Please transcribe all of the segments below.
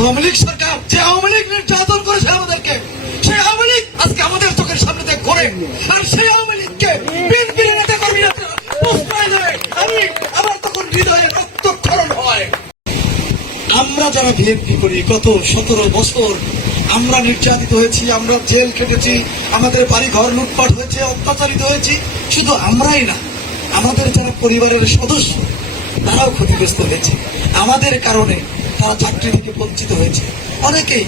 আওয়ামী লীগ সরকার, যে আওয়ামী লীগ নির্যাতন করেছে আমাদেরকে, সেই আওয়ামী লীগ আজকে আমাদের চোখের সামনে দিয়ে ঘোরে, আর সেই আওয়ামী লীগকে বিএনপির নেতা কর্মীরা প্রশ্রয় দেয়। আমার তখন হৃদয়ে রক্তক্ষরণ হয়। আমরা যারা বিএনপি করি, গত 17 বছর আমরা নির্যাতিত হয়েছি, আমরা জেল কেটেছি, আমাদের বাড়ি ঘর লুটপাট হয়েছে, অত্যাচারিত হয়েছি। শুধু আমরাই না, আমাদের যারা পরিবারের সদস্য তারাও ক্ষতিগ্রস্ত হয়েছে। আমাদের কারণে তারা চাকরি থেকে বঞ্চিত হয়েছে। অনেকেই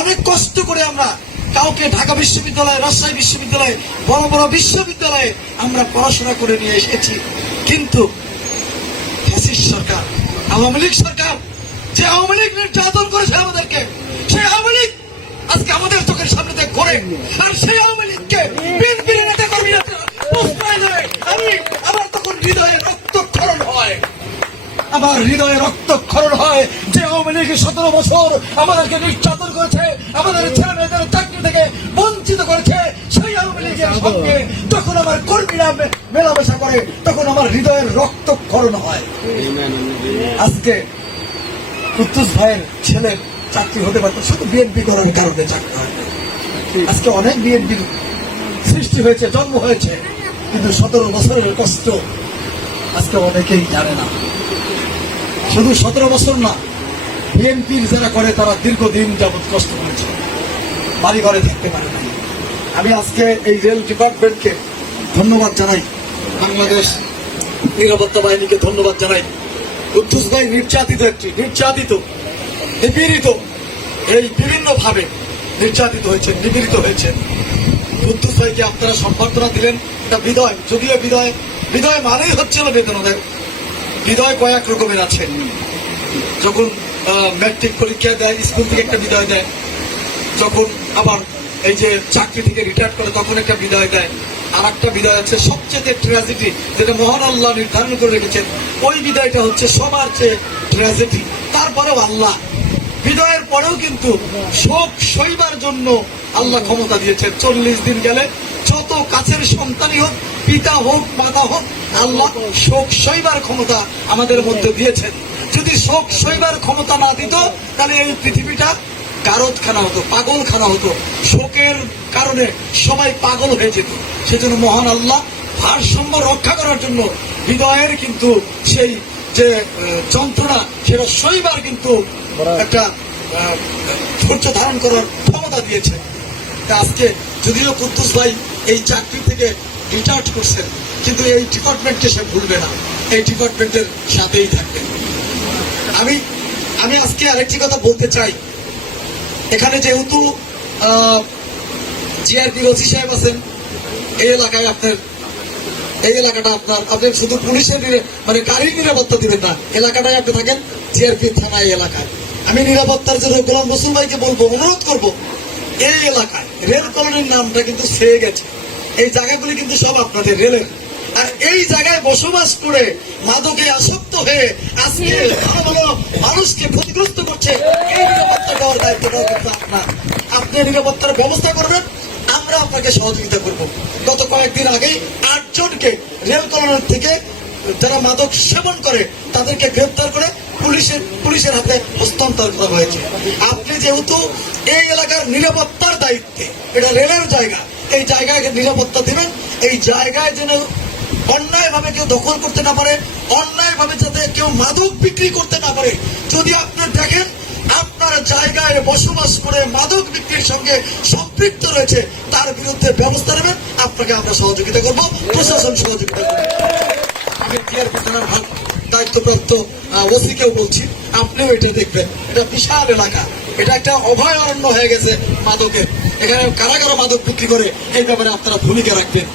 অনেক কষ্ট করে আমরা কাউকে ঢাকা বিশ্ববিদ্যালয়, রাজশাহী বিশ্ববিদ্যালয়, বড় বড় বিশ্ববিদ্যালয়ে আমরা পড়াশোনা করে নিয়ে এসেছি। কিন্তু ফ্যাসিস্ট সরকার, আওয়ামী লীগ সরকার, যে আওয়ামী লীগ নির্যাতন করেছে আমাদেরকে, সেই আওয়ামী লীগ আজকে আমাদের চোখের সামনে দিয়ে ঘোরে, আর সেই আওয়ামী লীগকে বিএনপির নেতা কর্মীরা প্রশ্রয় দেয়। আমার তখন হৃদয়ে রক্তক্ষরণ হয়। আমার হৃদয়ে রক্তক্ষরণ হয় যে আওয়ামী লীগ 17 বছর আমাদেরকে নির্যাতন করেছে, আমাদের ছেলে মেয়েদের চাকরি থেকে বঞ্চিত করেছে। সেই আওয়ামী লীগের সঙ্গে যখন আমার কর্মীরা মেলামেশা করে, তখন আমার হৃদয়ের রক্তক্ষরণ হয়। আজকে কুদ্দুস ভাইয়ের ছেলের চাকরি হতে পারত শুধু বিএনপি করার কারণে চাকরি হয়। আজকে অনেক বিএনপির সৃষ্টি হয়েছে, জন্ম হয়েছে, কিন্তু 17 বছরের কষ্ট আজকে অনেকেই জানে না। শুধু 17 বছর না, বিএনপির যারা করে তারা দীর্ঘদিন যাবৎ কষ্ট করেছে, বাড়ি ঘরে থাকতে পারে না। আমি আজকে এই রেল ডিপার্টমেন্টকে ধন্যবাদ জানাই, বাংলাদেশ নিরাপত্তা বাহিনীকে ধন্যবাদ জানাই। কুদ্দুস ভাই নির্যাতিত, নিপীড়িত, এই বিভিন্ন ভাবে নির্যাতিত হয়েছেন, নিপীড়িত হয়েছেন। কুদ্দুস ভাইকে আপনারা সম্বর্ধনা দিলেন, এটা বিদায়। যদিও বিদায় মানেই হচ্ছিল বেতন। বিদায় কয়েক রকমের আছে। যখন ম্যাট্রিক পরীক্ষা দেয়, স্কুল থেকে একটা বিদায় দেয়। যখন আবার এই যে চাকরি থেকে রিটায়ার করে, তখন একটা বিদায় দেয়। আর একটা বিদায় আছে সবচেয়ে ট্র্যাজেডি, যেটা মহান আল্লাহ নির্ধারণ করে রেখেছেন। ওই বিদায়টা হচ্ছে সবার চেয়ে ট্র্যাজেডি। তারপরেও আল্লাহ বিদায়ের পরেও কিন্তু শোক সইবার জন্য আল্লাহ ক্ষমতা দিয়েছেন। 40 দিন গেলে যত কাছের সন্তানই হোক, পিতা হোক, মাতা হোক, আল্লাহ শোক সইবার ক্ষমতা আমাদের মধ্যে দিয়েছেন। যদি শোক সইবার ক্ষমতা না দিত, তাহলে এই পৃথিবীটা গারদখানা হতো, পাগলখানা হতো। শোকের কারণে সবাই পাগল হয়ে যেত। সেজন্য মহান আল্লাহ ভারসাম্য রক্ষা করার জন্য হৃদয়ের কিন্তু সেই যে যন্ত্রণা, সেটা সইবার কিন্তু একটা ধৈর্য ধারণ করার ক্ষমতা দিয়েছে। আজকে যদিও কুদ্দুস ভাই এই চাকরি থেকে রিটায়ার করছেন, কিন্তু এই ডিপার্টমেন্টকে সে ভুলবে না, এই ডিপার্টমেন্টের সাথেই থাকবে। আমি আজকে আরেকটি কথা বলতে চাই। এখানে যেহেতু জিআরপি ওসি সাহেব আছেন, এই এলাকায় এই এলাকাটা আপনি শুধু পুলিশের মানে গাড়ির নিরাপত্তা দিবেন না, এলাকাটায় আপনি থাকেন জিআরপি থানায় এলাকায়। আমি নিরাপত্তার জন্য গোলাম রসুল ভাইকে বলবো, অনুরোধ করবো, এই এলাকায় রেল কলোনির নামটা কিন্তু ছেয়ে গেছে। এই জায়গাগুলি কিন্তু সব আপনাদের রেলের। আর এই জায়গায় বসবাস করে মাদকে আসক্ত হয়ে আজকে ভালো ভালো মানুষকে ক্ষতিগ্রস্ত করছে। এই নিরাপত্তা দেওয়ার দায়িত্বটাও কিন্তু আপনার। আপনি নিরাপত্তার ব্যবস্থা করবেন, আমরা আপনাকে সহযোগিতা করব। গত কয়েকদিন আগেই 8 জনকে রেল কলোনির থেকে যারা মাদক সেবন করে তাদেরকে গ্রেফতার করে পুলিশের হাতে হস্তান্তর করা হয়েছে। আপনি যেহেতু এই এলাকার নিরাপত্তার দায়িত্বে, এটা রেলের জায়গা, এই জায়গায় নিরাপত্তা দিবেন। এই জায়গায় যেন অন্যায় ভাবে কেউ দখল করতে না পারে, অন্যায় ভাবে যাতে কেউ মাদক বিক্রি করতে না পারে। যদি আপনি দেখেন আপনার জায়গায় বসবাস করে মাদক বিক্রির সঙ্গে সম্পৃক্ত রয়েছে, তার বিরুদ্ধে ব্যবস্থা নেবেন। আপনাকে আমরা সহযোগিতা করব, প্রশাসন সহযোগিতা করবে। আমি জিআরপি থানার দায়িত্বপ্রাপ্ত ওসিকেও বলছি, আপনিও এটা দেখবেন। এটা বিশাল এলাকা, এটা একটা অভয়ারণ্য হয়ে গেছে মাদকের। এখানে কারা কারা মাদক বিক্রি করে, এই ব্যাপারে আপনারা ভূমিকা রাখবেন।